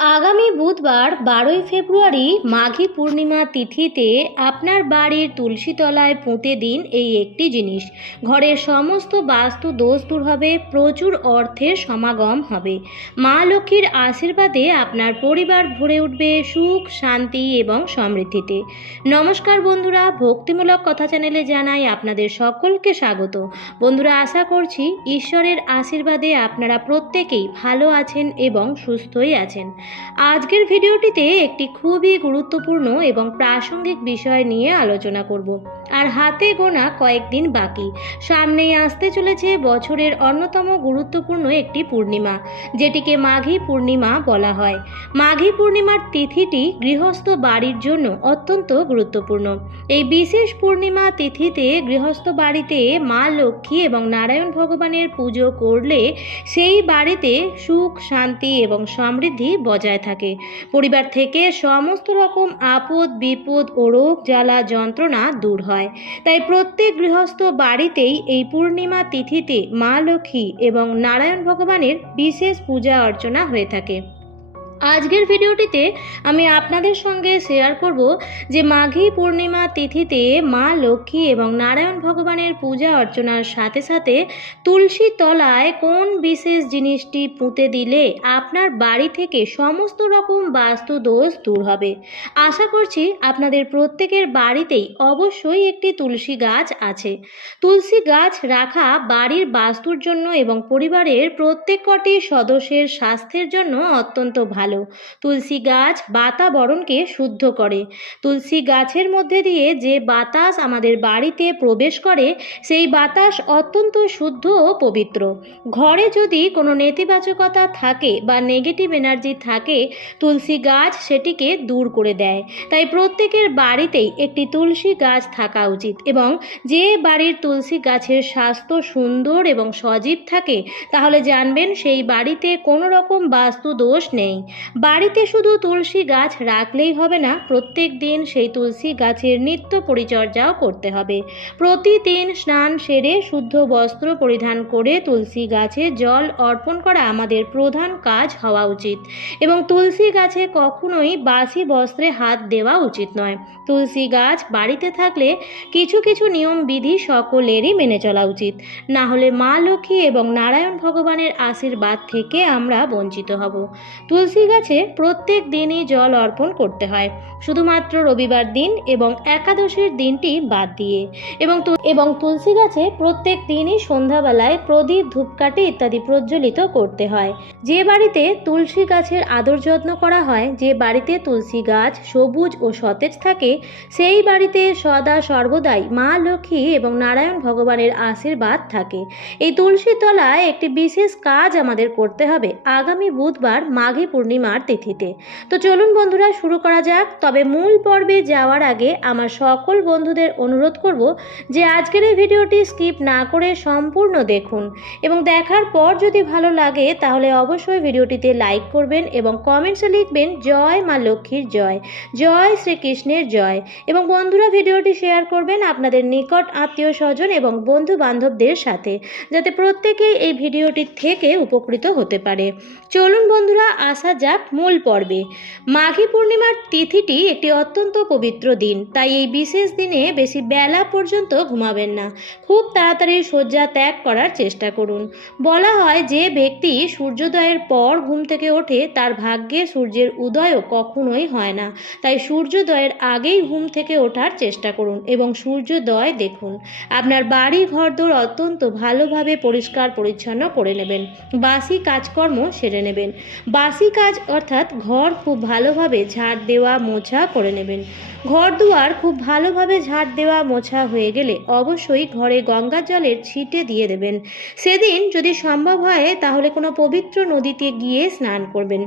আগামী বুধবার 12ই ফেব্রুয়ারি মাঘী পূর্ণিমা তিথিতে আপনার বাড়ির তুলসী তলায় পুঁতে দিন এই একটি জিনিস। ঘরের সমস্ত বাস্তু দোষ দূর হবে, প্রচুর অর্থের সমাগম হবে। মা লক্ষ্মীর আশীর্বাদে আপনার পরিবার ভরে উঠবে সুখ, শান্তি এবং সমৃদ্ধিতে। নমস্কার বন্ধুরা, ভক্তিমূলক কথা চ্যানেলে জানাই আপনাদের সকলকে স্বাগত। বন্ধুরা, আশা করছি ঈশ্বরের আশীর্বাদে আপনারা প্রত্যেকেই ভালো আছেন এবং সুস্থই আছেন। আজকের ভিডিওটিতে একটি খুবই গুরুত্বপূর্ণ এবং প্রাসঙ্গিক বিষয় নিয়ে আলোচনা করব। আর হাতে গোনা কয়েকদিন বাকি, সামনেই আসতে চলেছে বছরের অন্যতম গুরুত্বপূর্ণ একটি পূর্ণিমা, যেটিকে মাঘী পূর্ণিমা বলা হয়। মাঘী পূর্ণিমার তিথিটি গৃহস্থ বাড়ির জন্য অত্যন্ত গুরুত্বপূর্ণ। এই বিশেষ পূর্ণিমা তিথিতে গৃহস্থ বাড়িতে মা লক্ষ্মী এবং নারায়ণ ভগবানের পুজো করলে সেই বাড়িতে সুখ, শান্তি এবং সমৃদ্ধি বজায় থাকে। পরিবার থেকে সমস্ত রকম আপদ বিপদ ও রোগ জ্বালা যন্ত্রণা দূর হয়। তাই প্রত্যেক গৃহস্থ বাড়িতেই এই পূর্ণিমা তিথিতে মা লক্ষ্মী এবং নারায়ণ ভগবানের বিশেষ পূজা অর্চনা হয়ে থাকে। আজকের ভিডিওটিতে আমি আপনাদের সঙ্গে শেয়ার করব যে মাঘী পূর্ণিমা তিথিতে মা লক্ষ্মী এবং নারায়ণ ভগবানের পূজা অর্চনার সাথে সাথে তুলসী তলায় কোন বিশেষ জিনিসটি পুঁতে দিলে আপনার বাড়ি থেকে সমস্ত রকম বাস্তু দোষ দূর হবে। আশা করছি আপনাদের প্রত্যেকের বাড়িতেই অবশ্যই একটি তুলসী গাছ আছে। তুলসী গাছ রাখা বাড়ির বাস্তুর জন্য এবং পরিবারের প্রত্যেক কটি সদস্যের স্বাস্থ্যের জন্য অত্যন্ত ভালো। তুলসী গাছ বাতাবরণকে শুদ্ধ করে। তুলসী গাছের মধ্যে দিয়ে যে বাতাস আমাদের বাড়িতে প্রবেশ করে সেই বাতাস অত্যন্ত শুদ্ধ ও পবিত্র। ঘরে যদি কোনো নেতিবাচকতা থাকে বা নেগেটিভ এনার্জি থাকে, তুলসী গাছ সেটিকে দূর করে দেয়। তাই প্রত্যেকের বাড়িতেই একটি তুলসী গাছ থাকা উচিত এবং যে বাড়ির তুলসী গাছের স্বাস্থ্য সুন্দর এবং সজীব থাকে তাহলে জানবেন সেই বাড়িতে কোনো রকম বাস্তু দোষ নেই। বাড়িতে শুধু তুলসী গাছ রাখলেই হবে না, প্রত্যেক দিন সেই তুলসী গাছের নিত্য পরিচর্যাও করতে হবে। প্রতিদিন স্নান সেরে শুদ্ধ বস্ত্র পরিধান করে তুলসী গাছে জল অর্পণ করা আমাদের প্রধান কাজ হওয়া উচিত এবং তুলসী গাছে কখনোই বাসি বস্ত্রে হাত দেওয়া উচিত নয়। তুলসী গাছ বাড়িতে থাকলে কিছু কিছু নিয়ম বিধি সকলেরই মেনে চলা উচিত, না হলে মা লক্ষ্মী এবং নারায়ণ ভগবানের আশীর্বাদ থেকে আমরা বঞ্চিত হব। তুলসী গাছে প্রত্যেক দিনই জল অর্পণ করতে হয়, শুধুমাত্র রবিবার দিন এবং একাদশীর দিনটি বাদ দিয়ে। এবং তুলসী গাছে প্রত্যেক দিনই সন্ধ্যাবেলায় প্রদীপ, ধূপকাঠি ইত্যাদি প্রজ্বলিত করতে হয়। যে বাড়িতে তুলসী গাছের আদর যত্ন করা হয়, যে বাড়িতে তুলসী গাছ সবুজ ও সতেজ থাকে, সেই বাড়িতে সদা সর্বদাই মা লক্ষ্মী এবং নারায়ণ ভগবানের আশীর্বাদ থাকে। এই তুলসী তলায় একটি বিশেষ কাজ আমাদের করতে হবে আগামী বুধবার মাঘী পূর্ণিমার তিথিতে। তো চলুন বন্ধুরা, শুরু করা যাক। তবে মূল পর্বে যাওয়ার আগে আমার সকল বন্ধুদের অনুরোধ করব যে আজকের এই ভিডিওটি স্কিপ না করে সম্পূর্ণ দেখুন এবং দেখার পর যদি ভালো লাগে তাহলে অবশ্যই ভিডিওটিতে লাইক করবেন এবং কমেন্টসে লিখবেন জয় মা লক্ষ্মীর জয়, জয় শ্রীকৃষ্ণের জয়। এবং বন্ধুরা, ভিডিওটি শেয়ার করবেন আপনাদের নিকট আত্মীয় স্বজন এবং বন্ধু বান্ধবদের সাথে, যাতে প্রত্যেকেই এই ভিডিওটি থেকে উপকৃত হতে পারে। চলুন বন্ধুরা, আসা যাক মূল পর্বে। মাঘী পূর্ণিমার তিথিটি একটি অত্যন্ত পবিত্র দিন, তাই এই বিশেষ দিনে বেশি বেলা পর্যন্ত ঘুমাবেন না। খুব তাড়াতাড়ি শয্যা ত্যাগ করার চেষ্টা করুন। বলা হয় যে ব্যক্তি সূর্যোদয়ের পর ঘুম থেকে ওঠে তার ভাগ্যে সূর্যের উদয়ও কখনোই হয় না। তাই সূর্যোদয়ের আগেই ঘুম থেকে ওঠার চেষ্টা করুন এবং সূর্যোদয় দেখুন। আপনার বাড়ি ঘরদোর অত্যন্ত ভালোভাবে পরিষ্কার পরিচ্ছন্ন করে নেবেন। বাসি কাজকর্ম সেরে নেবেন। বাসি কাজ অর্থাৎ ঘর খুব ভালোভাবে ঝাড় দেওয়া মোছা করে নেবেন। ঘর দুয়ার খুব ভালোভাবে ঝাড় দেওয়া মোছা হয়ে গেলে অবশ্যই ঘরে গঙ্গা জলের ছিটে দিয়ে দেবেন। সেদিন যদি সম্ভব হয় তাহলে কোনো পবিত্র নদীতে গিয়ে স্নান করবেন।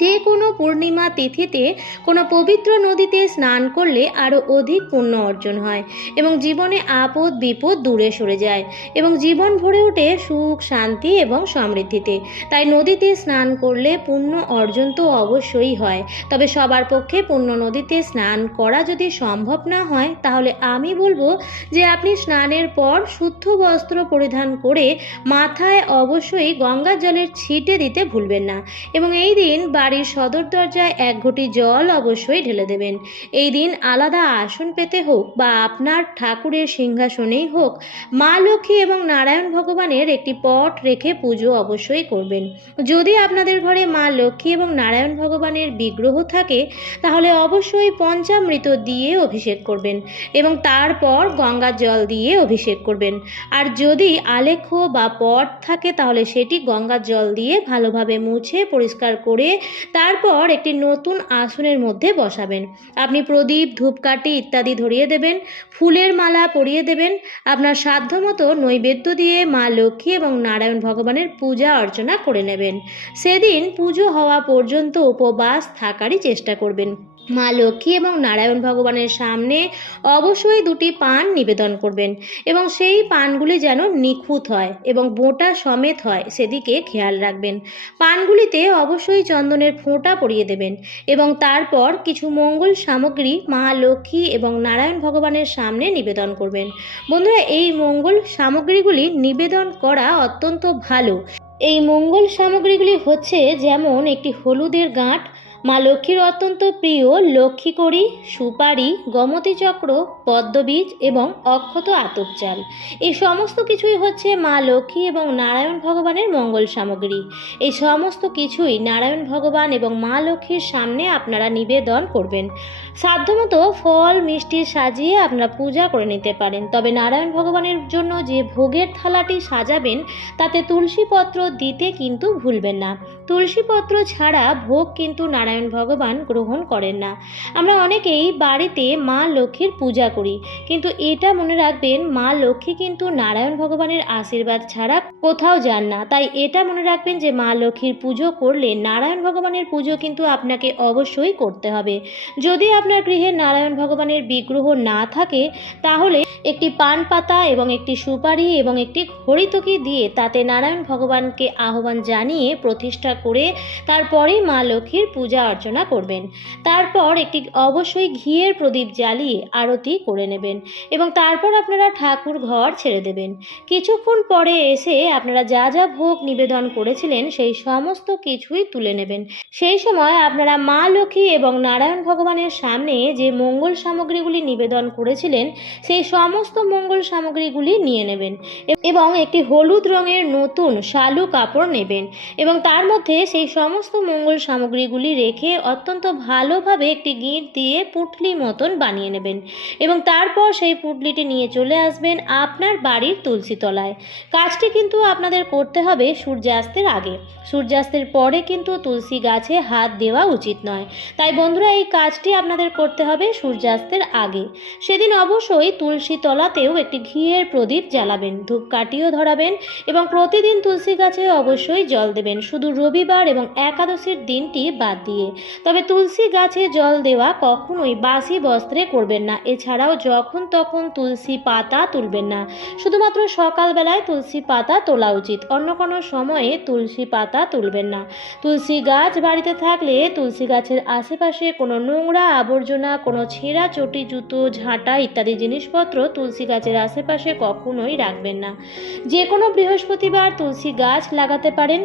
যে কোনো পূর্ণিমা তিথিতে কোনো পবিত্র নদীতে স্নান করলে আরও অধিক পুণ্য অর্জন হয় এবং জীবনে আপদ বিপদ দূরে সরে যায় এবং জীবন ভরে ওঠে সুখ, শান্তি এবং সমৃদ্ধিতে। তাই নদীতে স্নান করলে পুণ্য অর্জন তো অবশ্যই হয়, তবে সবার পক্ষে পুণ্য নদীতে স্নান করা যদি সম্ভব না হয় তাহলে আমি বলবো যে আপনি স্নানের পর শুদ্ধ বস্ত্র পরিধান করে মাথায় অবশ্যই গঙ্গা জলের ছিটে দিতে ভুলবেন না এবং এই দিন বাড়ির সদর দরজায় 1 ঘটি জল অবশ্যই ঢেলে দেবেন। এই দিন আলাদা আসন পেতে হোক বা আপনার ঠাকুরের সিংহাসনেই হোক, মা লক্ষ্মী এবং নারায়ণ ভগবানের একটি পট রেখে পুজো অবশ্যই করবেন। যদি আপনাদের ঘরে মা লক্ষ্মী এবং নারায়ণ ভগবানের বিগ্রহ থাকে তাহলে অবশ্যই পঞ্চামৃত দিয়ে অভিষেক করবেন এবং তারপর গঙ্গার জল দিয়ে অভিষেক করবেন। আর যদি আলেখ্য বা পট থাকে তাহলে সেটি গঙ্গার জল দিয়ে ভালোভাবে মুছে পরিষ্কার করে তারপর একটি নতুন আসনের মধ্যে বসাবেন। আপনি প্রদীপ, ধূপকাঠি ইত্যাদি ধরিয়ে দেবেন, ফুলের মালা পরিয়ে দেবেন। আপনার সাধ্যমতো নৈবেদ্য দিয়ে মা লক্ষ্মী এবং নারায়ণ ভগবানের পূজা অর্চনা করে নেবেন। সেদিন পুজো হওয়া পর্যন্ত উপবাস থাকারই চেষ্টা করবেন। মা লক্ষ্মী এবং নারায়ণ ভগবানের সামনে অবশ্যই 2টি পান নিবেদন করবেন এবং সেই পানগুলি যেন নিখুঁত হয় এবং বোঁটা সমেত হয় সেদিকে খেয়াল রাখবেন। পানগুলিতে অবশ্যই চন্দনের ফোঁটা পরিয়ে দেবেন এবং তারপর কিছু মঙ্গল সামগ্রী মা লক্ষ্মী এবং নারায়ণ ভগবানের সামনে নিবেদন করবেন। বন্ধুরা, এই মঙ্গল সামগ্রীগুলি নিবেদন করা অত্যন্ত ভালো। এই মঙ্গল সামগ্রীগুলি হচ্ছে যেমন একটি হলুদের গাঁট, মা লক্ষ্মীর অত্যন্ত প্রিয় লক্ষ্মীকড়ি, সুপারি, গমতী চক্র, পদ্মবীজ এবং অক্ষত আতপ চাল। এই সমস্ত কিছুই হচ্ছে মা লক্ষ্মী এবং নারায়ণ ভগবানের মঙ্গল সামগ্রী। এই সমস্ত কিছুই নারায়ণ ভগবান এবং মা লক্ষ্মীর সামনে আপনারা নিবেদন করবেন। সাধ্যমতো ফল মিষ্টি সাজিয়ে আপনারা পূজা করে নিতে পারেন, তবে নারায়ণ ভগবানের জন্য যে ভোগের থালাটি সাজাবেন তাতে তুলসী পত্র দিতে কিন্তু ভুলবেন না। তুলসী পত্র ছাড়া ভোগ কিন্তু নারায়ণ ভগবান গ্রহণ করেন না। আমরা অনেকেই বাড়িতে মা লক্ষ্মীর পূজা করি, কিন্তু এটা মনে রাখবেন মা লক্ষ্মী কিন্তু নারায়ণ ভগবানের আশীর্বাদ ছাড়া কোথাও যান না। তাই এটা মনে রাখবেন যে মা লক্ষ্মীর পুজো করলে নারায়ণ ভগবানের পুজো কিন্তু আপনাকে অবশ্যই করতে হবে। যদি আপনার গৃহে নারায়ণ ভগবানের বিগ্রহ না থাকে তাহলে একটি পান পাতা এবং একটি সুপারি এবং একটি হরিতকি দিয়ে তাতে নারায়ণ ভগবানকে আহ্বান জানিয়ে প্রতিষ্ঠা করে তারপরেই মা লক্ষ্মীর পূজা অর্চনা করবেন। তারপর একটি অবশ্যই ঘিয়ের প্রদীপ জ্বালিয়ে আরতি করে নেবেন এবং তারপর আপনারা ঠাকুর ঘর ছেড়ে দেবেন। কিছুক্ষণ পরে এসে আপনারা যা যা ভোগ নিবেদন করেছিলেন সেই সমস্ত কিছুই তুলে নেবেন। সেই সময় আপনারা মা লক্ষ্মী এবং নারায়ণ ভগবানের সামনে যে মঙ্গল সামগ্রীগুলি নিবেদন করেছিলেন সেই সমস্ত মঙ্গল সামগ্রীগুলি নিয়ে নেবেন এবং একটি হলুদ রঙের নতুন শালু কাপড় নেবেন এবং তার মধ্যে সেই সমস্ত মঙ্গল সামগ্রীগুলি রেখে অত্যন্ত ভালোভাবে একটি গিঁট দিয়ে পুঁটলি মতন বানিয়ে নেবেন এবং তারপর সেই পুঁটলিটি নিয়ে চলে আসবেন আপনার বাড়ির তুলসী তলায়। কাজটি কিন্তু আপনাদের করতে হবে সূর্যাস্তের আগে। সূর্যাস্তের পরে কিন্তু তুলসী গাছে হাত দেওয়া উচিত নয়। তাই বন্ধুরা, এই কাজটি আপনাদের করতে হবে সূর্যাস্তের আগে। সেদিন অবশ্যই তুলসী তলাতেও একটি ঘিয়ের প্রদীপ জ্বালাবেন, ধূপকাঠিও ধরাবেন এবং প্রতিদিন তুলসী গাছে অবশ্যই জল দেবেন, শুধু রবিবার এবং একাদশীর দিনটি বাদ দিয়ে। তবে তুলসী গাছে জল দেওয়া কখনোই বাসি বস্ত্রে করবেন না। এছাড়াও যখন তখন তুলসী পাতা তুলবেন না, শুধুমাত্র সকালবেলায় তুলসী পাতা তোলা উচিত, অন্য কোনো সময়ে তুলসী পাতা তুলবেন না। তুলসী গাছ বাড়িতে থাকলে তুলসী গাছের আশেপাশে কোনো নোংরা আবর্জনা, কোনো ছেঁড়া চটি, জুতো, ঝাঁটা ইত্যাদি জিনিসপত্র তুলসী গাছের আশেপাশে কখনোই রাখবেন না। যে কোনো বৃহস্পতিবার তুলসী গাছ লাগাতে পারেন।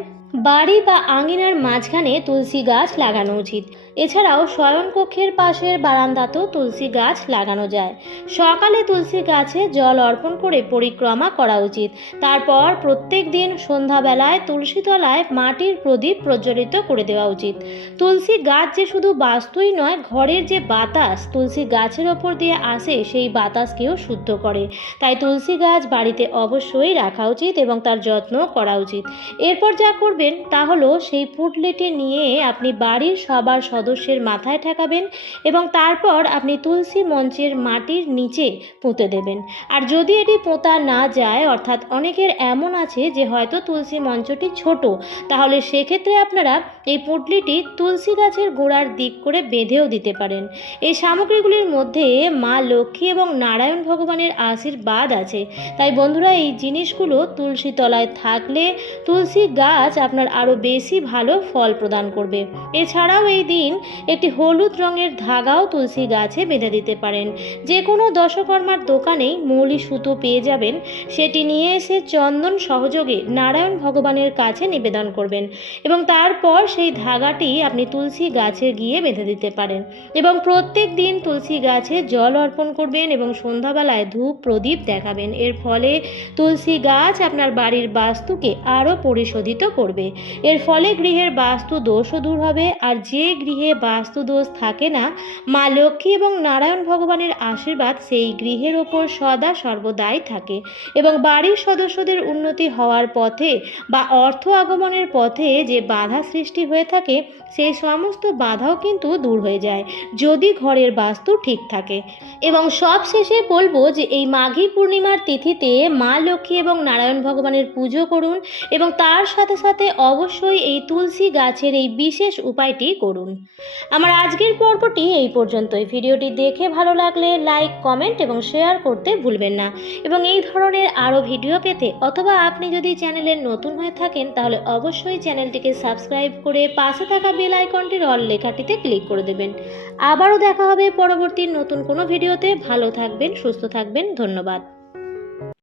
বাড়ি বা আঙিনার মাঝখানে তুলসী গাছ লাগানো উচিত। এছাড়াও শয়নকক্ষের পাশের বারান্দাতেও তুলসী গাছ লাগানো যায়। সকালে তুলসী গাছে জল অর্পণ করে পরিক্রমা করা উচিত। তারপর প্রত্যেক দিন সন্ধ্যাবেলায় তুলসী তলায় মাটির প্রদীপ প্রজ্বলিত করে দেওয়া উচিত। তুলসী গাছ যে শুধু বাস্তুই নয়, ঘরের যে বাতাস তুলসী গাছের ওপর দিয়ে আসে সেই বাতাসকেও শুদ্ধ করে। তাই তুলসী গাছ বাড়িতে অবশ্যই রাখা উচিত এবং তার যত্ন করা উচিত। এরপর যা করবেন তা হলো সেই পুঁটলিটি নিয়ে আপনি বাড়ির সবার সদস্যের মাথায় ঠেকাবেন এবং তারপর আপনি তুলসী মঞ্চের মাটির নিচে পুঁতে দেবেন। আর যদি এটি পোঁতা না যায়, অর্থাৎ অনেকের এমন আছে যে হয়তো তুলসী মঞ্চটি ছোট, তাহলে সেক্ষেত্রে আপনারা এই পুঁটলিটি তুলসী গাছের গোড়ার দিক করে বেঁধেও দিতে পারেন। এই সামগ্রীগুলির মধ্যে মা লক্ষ্মী এবং নারায়ণ ভগবানের আশীর্বাদ আছে। তাই বন্ধুরা, এই জিনিসগুলো তুলসী তলায় থাকলে তুলসী গাছ আপনার আরও বেশি ভালো ফল প্রদান করবে। এছাড়াও এই দিন দিন একটি হলুদ রঙের ধাগাও তুলসী গাছে বেঁধে দিতে পারেন। যে কোনো দশকর্মার দোকানেই মৌলি সুতো পেয়ে যাবেন, সেটি নিয়ে এসে চন্দন সহযোগে নারায়ণ ভগবানের কাছে নিবেদন করবেন এবং তারপর সেই ধাগাটি আপনি তুলসী গাছে গিয়ে বেঁধে দিতে পারেন এবং প্রত্যেক দিন তুলসী গাছে জল অর্পণ করবেন এবং সন্ধ্যাবেলায় ধূপ প্রদীপ দেখাবেন। এর ফলে তুলসী গাছ আপনার বাড়ির বাস্তুকে আরও পরিশোধিত করবে। এর ফলে গৃহের বাস্তু দোষও দূর হবে। আর যে গৃহে বাস্তু দোষ থাকে না, মা লক্ষ্মী এবং নারায়ণ ভগবানের আশীর্বাদ সেই গৃহের ওপর সদা সর্বদাই থাকে এবং বাড়ির সদস্যদের উন্নতি হওয়ার পথে বা অর্থ আগমনের পথে যে বাধা সৃষ্টি হয়ে থাকে, সেই সমস্ত বাধাও কিন্তু দূর হয়ে যায় যদি ঘরের বাস্তু ঠিক থাকে। এবং সব শেষে বলবো যে এই মাঘী পূর্ণিমার তিথিতে মা লক্ষ্মী এবং নারায়ণ ভগবানের পুজো করুন এবং তার সাথে সাথে অবশ্যই এই তুলসী গাছের এই বিশেষ উপায়টি করুন। আমার আজকের পর্বটি এই পর্যন্তই। ভিডিওটি দেখে ভালো লাগলে লাইক, কমেন্ট এবং শেয়ার করতে ভুলবেন না এবং এই ধরনের আরও ভিডিও পেতে অথবা আপনি যদি চ্যানেলে নতুন হয়ে থাকেন তাহলে অবশ্যই চ্যানেলটিকে সাবস্ক্রাইব করে পাশে থাকা বেল আইকনটির অল লেখাটিতে ক্লিক করে দেবেন। আবারও দেখা হবে পরবর্তী নতুন কোনো ভিডিওতে। ভালো থাকবেন, সুস্থ থাকবেন। ধন্যবাদ।